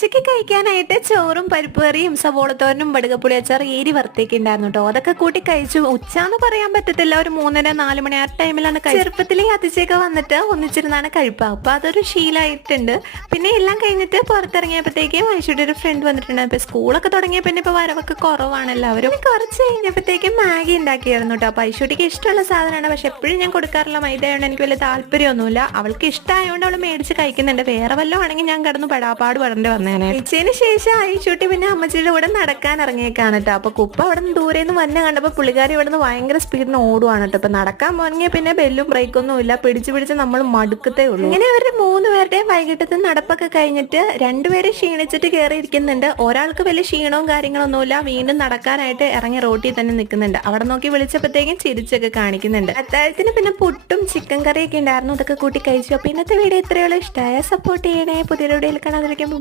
ഉച്ചയ്ക്ക് കഴിക്കാനായിട്ട് ചോറും പരിപ്പ് കറിയും സവോളത്തോരനും വടുകപ്പുളി അച്ചാർ ഏരി വറുത്തേക്ക് ഉണ്ടായിരുന്നു കേട്ടോ. അതൊക്കെ കൂട്ടി കഴിച്ചു. ഉച്ചാന്ന് പറയാൻ പറ്റത്തില്ല, ഒരു 3:30-4 മണി ആ ടൈമിലാണ് ചെറുപ്പത്തിലെ അതിച്ചൊക്കെ വന്നിട്ട് ഒന്നിച്ചിരുന്നാണ് കഴിപ്പ്. അപ്പൊ അതൊരു ശീലമായിട്ടുണ്ട്. പിന്നെ എല്ലാം കഴിഞ്ഞിട്ട് പുറത്തിറങ്ങിയപ്പോഴത്തേക്കും ഐശ്വര്യ ഒരു ഫ്രണ്ട് വന്നിട്ടുണ്ട്. ഇപ്പൊ സ്കൂളൊക്കെ തുടങ്ങിയ പിന്നെ ഇപ്പൊ വരവൊക്കെ കുറവാണ് എല്ലാവരും. കുറച്ച് കഴിഞ്ഞപ്പോഴത്തേക്കും മാഗി ഉണ്ടാക്കിയായിരുന്നു കേട്ടോ. അപ്പൊ ഐശ്വര്യക്ക് ഇഷ്ടമുള്ള സാധനമാണ്, പക്ഷെ എപ്പോഴും ഞാൻ കൊടുക്കാറില്ല. മൈദയോണ്ട് എനിക്ക് വലിയ താല്പര്യമൊന്നുമില്ല. അവൾക്ക് ഇഷ്ടമായതുകൊണ്ട് അവൾ മേടിച്ച് കഴിക്കുന്നുണ്ട്. വേറെ വല്ലതും ആണെങ്കിൽ ഞാൻ കിടന്നു പെടാപ്പാട് പടേണ്ടി വന്നേനെ. കഴിച്ചതിന് ശേഷം ഐശൂട്ടി പിന്നെ അമ്മച്ചിയുടെ കൂടെ നടക്കാൻ ഇറങ്ങിയേക്കാണ് കേട്ടോ. അപ്പൊ കുപ്പ അവിടെ നിന്ന് ദൂരെ നിന്ന് വന്നെ കണ്ടപ്പോ പുള്ളിക്കാരി ഇവിടെ നിന്ന് ഭയങ്കര സ്പീഡിന് ഓടുവാണ് കേട്ടോ. ഇപ്പൊ നടക്കാൻ പോകണമെങ്കിൽ പിന്നെ ബെല്ലും ബ്രേക്കൊന്നും ഇല്ല, പിടിച്ച് നമ്മൾ മടുക്കത്തേ ഉള്ളൂ. ഇങ്ങനെ അവരുടെ 3 പേരുടെയും വൈകിട്ടത്തെ നടപ്പൊക്കെ കഴിഞ്ഞിട്ട് 2 പേര് ക്ഷീണിച്ചിട്ട് കയറിയിരിക്കുന്നുണ്ട്. ഒരാൾക്ക് വലിയ ക്ഷീണവും കാര്യങ്ങളൊന്നുമില്ല, വീണ്ടും നടക്കാനായിട്ട് ഇറങ്ങി റോട്ടിൽ തന്നെ നിൽക്കുന്നുണ്ട്. അവിടെ നോക്കി വിളിച്ചപ്പോഴത്തേക്കും ചിരിച്ചൊക്കെ കാണിക്കുന്നുണ്ട്. അത്താഴത്തിന് പിന്നെ പുട്ടും ചിക്കൻ കറിയൊക്കെ ഉണ്ടായിരുന്നു. അതൊക്കെ കൂട്ടി കഴിച്ചു. അപ്പൊ ഇന്നത്തെ വീഡിയോ ഇത്രയുള്ള ഇഷ്ടമായ സപ്പോർട്ട് ചെയ്യണേ. പുതിയ വീഡിയോയിൽ കാണാതിരിക്കുമ്പോൾ